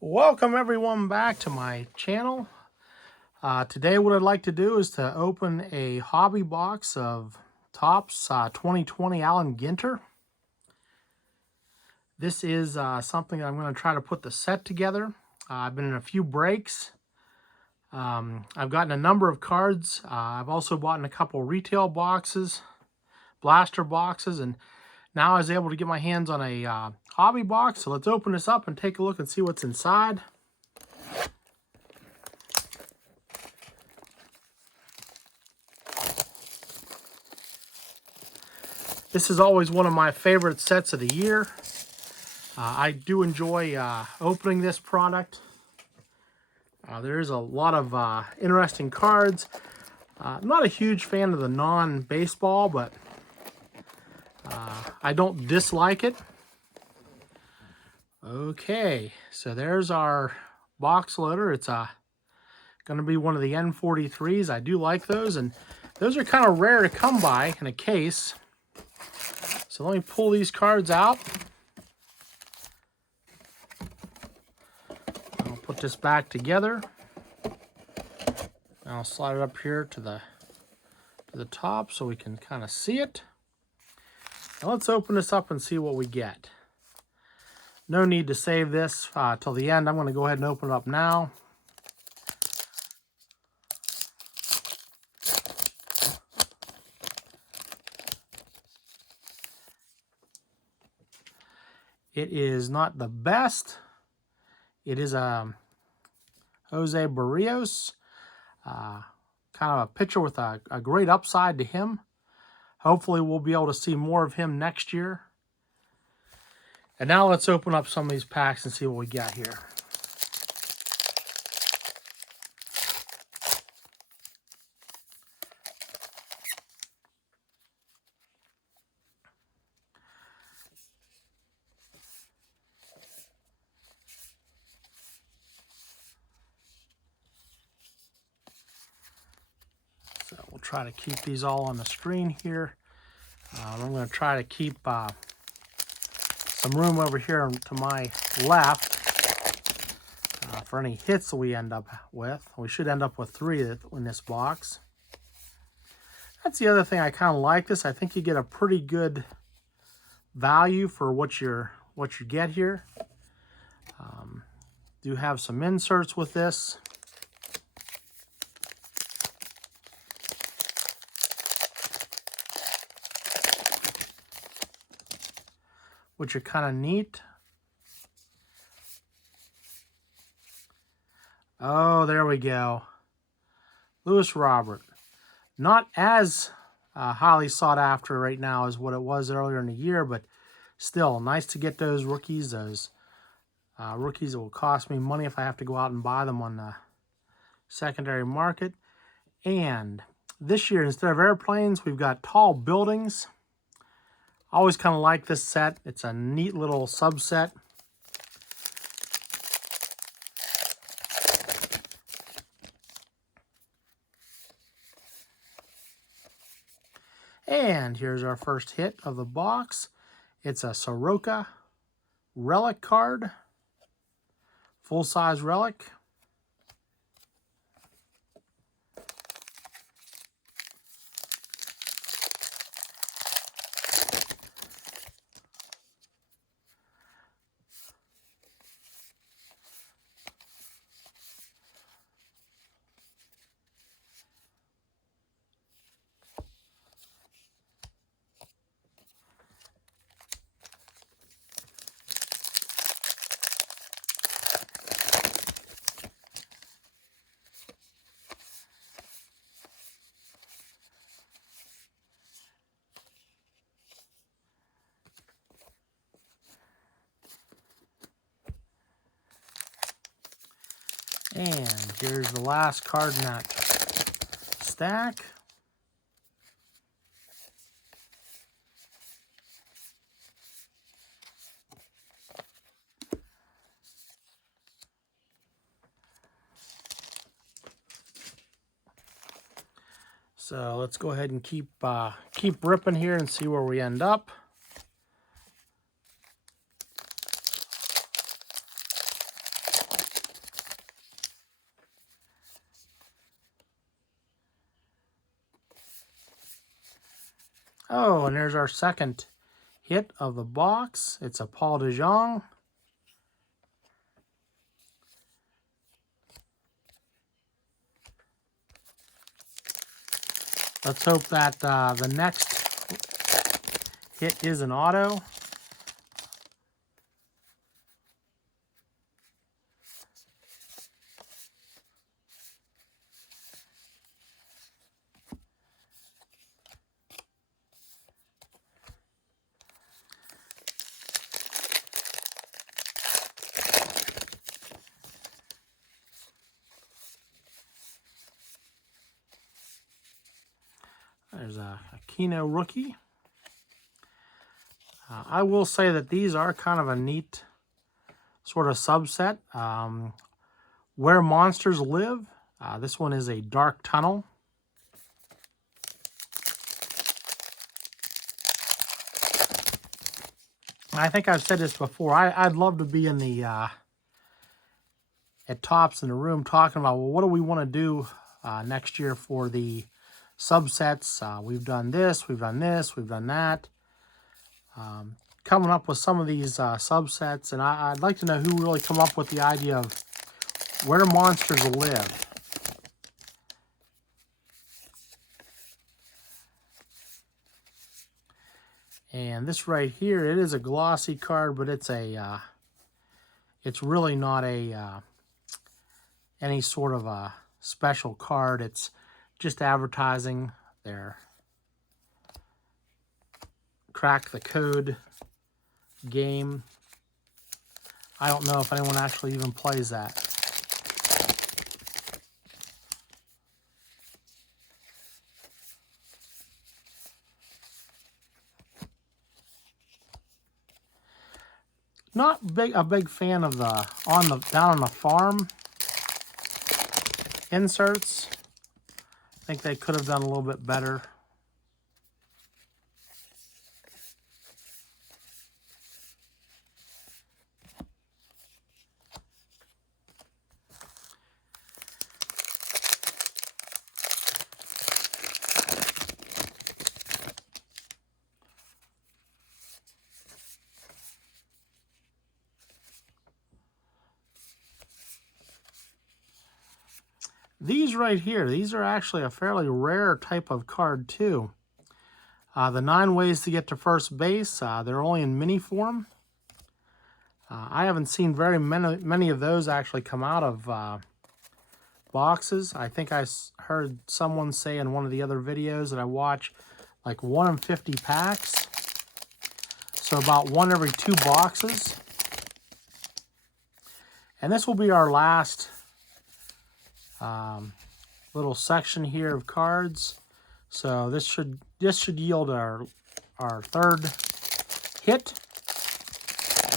Welcome everyone back to my channel. Today what I'd like to do is to open a hobby box of Topps 2020 Allen Ginter. This is something I'm going to try to put the set together. I've been in a few breaks. I've gotten a number of cards. I've also bought in a couple retail boxes, blaster boxes, and now I was able to get my hands on a hobby box. So let's open this up and take a look and see what's inside. This is always one of my favorite sets of the year. I do enjoy opening this product. There's a lot of interesting cards. I'm not a huge fan of the non-baseball, but I don't dislike it. Okay, so there's our box loader. It's going to be one of the N43s. I do like those, and those are kind of rare to come by in a case. So let me pull these cards out. I'll put this back together. I'll slide it up here to the top so we can kind of see it. Now let's open this up and see what we get. No need to save this till the end. I'm going to go ahead and open it up now. It is not the best. It is a Jose Barrios. Kind of a pitcher with a great upside to him. Hopefully we'll be able to see more of him next year. And now let's open up some of these packs and see what we got here. So we'll try to keep these all on the screen here. I'm going to try to keep some room over here to my left for any hits that we end up with. We should end up with 3 in this box. That's the other thing I kind of like this. I think you get a pretty good value for what you get here. Do have some inserts with this. Which are kind of neat. Oh, there we go. Lewis Robert. Not as highly sought after right now as what it was earlier in the year, but still nice to get those rookies. Those rookies that will cost me money if I have to go out and buy them on the secondary market. And this year, instead of airplanes, we've got tall buildings. I always kind of like this set. It's a neat little subset. And here's our first hit of the box. It's a Soroka relic card. Full-size relic. And here's the last card in that stack. So let's go ahead and keep ripping here and see where we end up. Oh, and there's our second hit of the box. It's a Paul DeJong. Let's hope that the next hit is an auto. There's a Keno rookie. I will say that these are kind of a neat sort of subset. Where Monsters Live. This one is a Dark Tunnel. I think I've said this before. I'd love to be in the at Topps in the room talking about, well, what do we want to do next year for the subsets? We've done this, we've done this, we've done that. Coming up with some of these subsets, and I'd like to know who really come up with the idea of where monsters live. And this right here, it is a glossy card, but it's a it's really not a any sort of a special card. It's just advertising their Crack the Code game. I don't know if anyone actually even plays that. Not a big fan of the down on the farm inserts. I think they could have done a little bit better. These right here, these are actually a fairly rare type of card too. The 9 ways to get to first base, they're only in mini form. I haven't seen very many of those actually come out of boxes. I think I heard someone say in one of the other videos that I watch, like 1 in 50 packs. So about 1 every 2 boxes. And this will be our last little section here of cards. So this should yield our third hit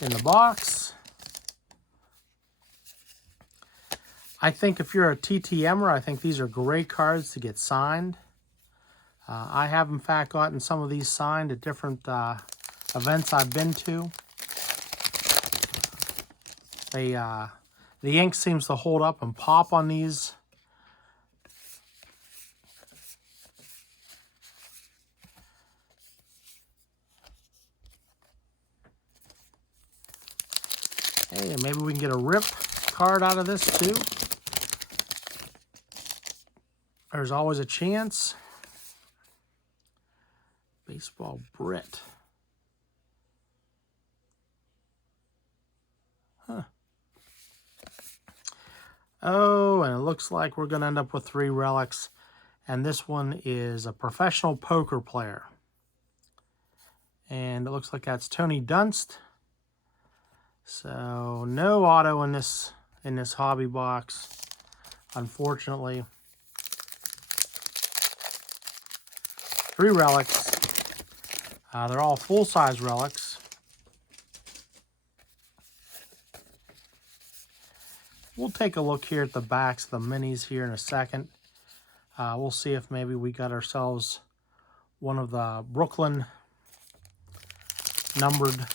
in the box. I think if you're a TTMer, I think these are great cards to get signed. I have in fact gotten some of these signed at different events I've been to. The ink seems to hold up and pop on these. Hey, maybe we can get a rip card out of this too. There's always a chance. Baseball Brit. Huh. Oh, and it looks like we're going to end up with 3 relics. And this one is a professional poker player. And it looks like that's Tony Dunst. So no auto in this hobby box, unfortunately. 3 relics. They're all full-size relics. We'll take a look here at the backs of the minis here in a second. We'll see if maybe we got ourselves one of the Brooklyn numbered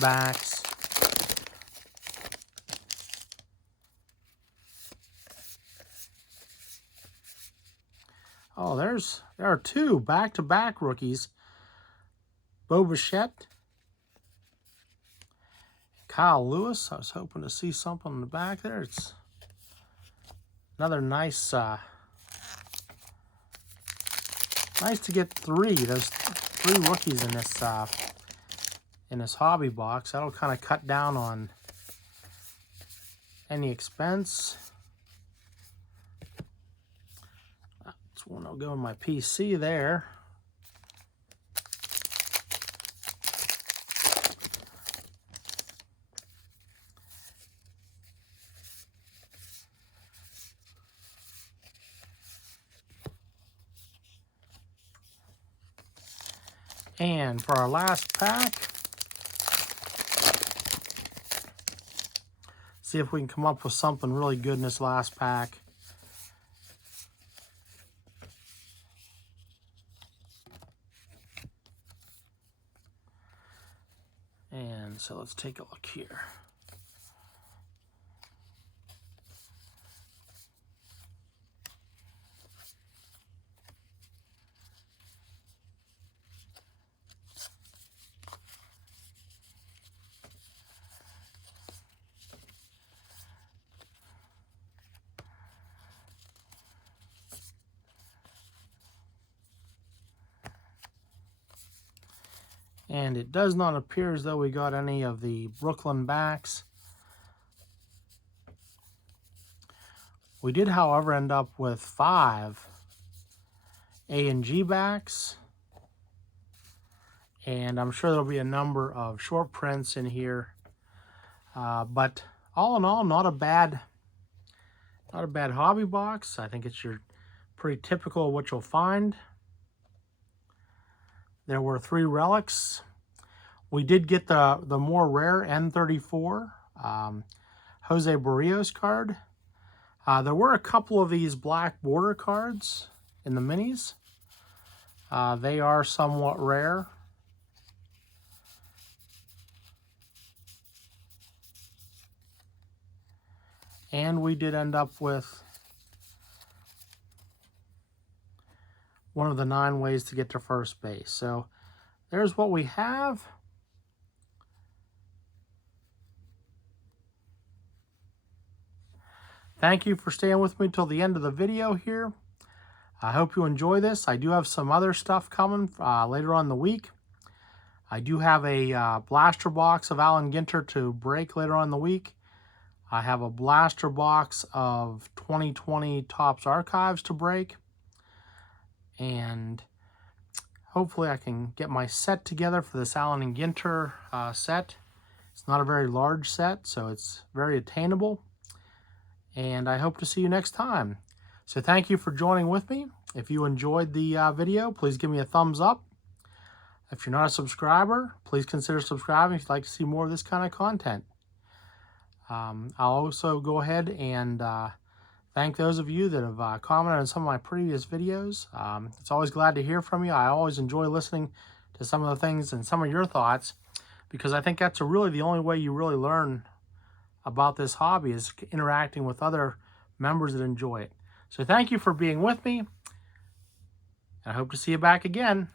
backs. Oh, there are 2 back-to-back rookies. Bo Bichette. Kyle Lewis. I was hoping to see something in the back there. It's another nice, nice to get three. There's three rookies in this hobby box. That'll kind of cut down on any expense. That's one that'll go in my PC there. And for our last pack, see if we can come up with something really good in this last pack. And so let's take a look here. And it does not appear as though we got any of the Brooklyn backs. We did, however, end up with 5 A and G backs. And I'm sure there'll be a number of short prints in here. But all in all, not a bad hobby box. I think it's your pretty typical of what you'll find. There were 3 relics. We did get the more rare N34 Jose Barrios card. There were a couple of these black border cards in the minis. They are somewhat rare. And we did end up with one of the 9 ways to get to first base. So there's what we have. Thank you for staying with me till the end of the video here. I hope you enjoy this. I do have some other stuff coming later on in the week. I do have a blaster box of Allen Ginter to break later on in the week. I have a blaster box of 2020 Topps Archives to break. And hopefully I can get my set together for this Allen Ginter set. It's not a very large set, so it's very attainable. And I hope to see you next time. So thank you for joining with me. If you enjoyed the video, please give me a thumbs up. If you're not a subscriber, please consider subscribing if you'd like to see more of this kind of content. I'll also go ahead and thank those of you that have commented on some of my previous videos. It's always glad to hear from you. I always enjoy listening to some of the things and some of your thoughts, because I think that's really the only way you really learn about this hobby, is interacting with other members that enjoy it. So thank you for being with me, and I hope to see you back again.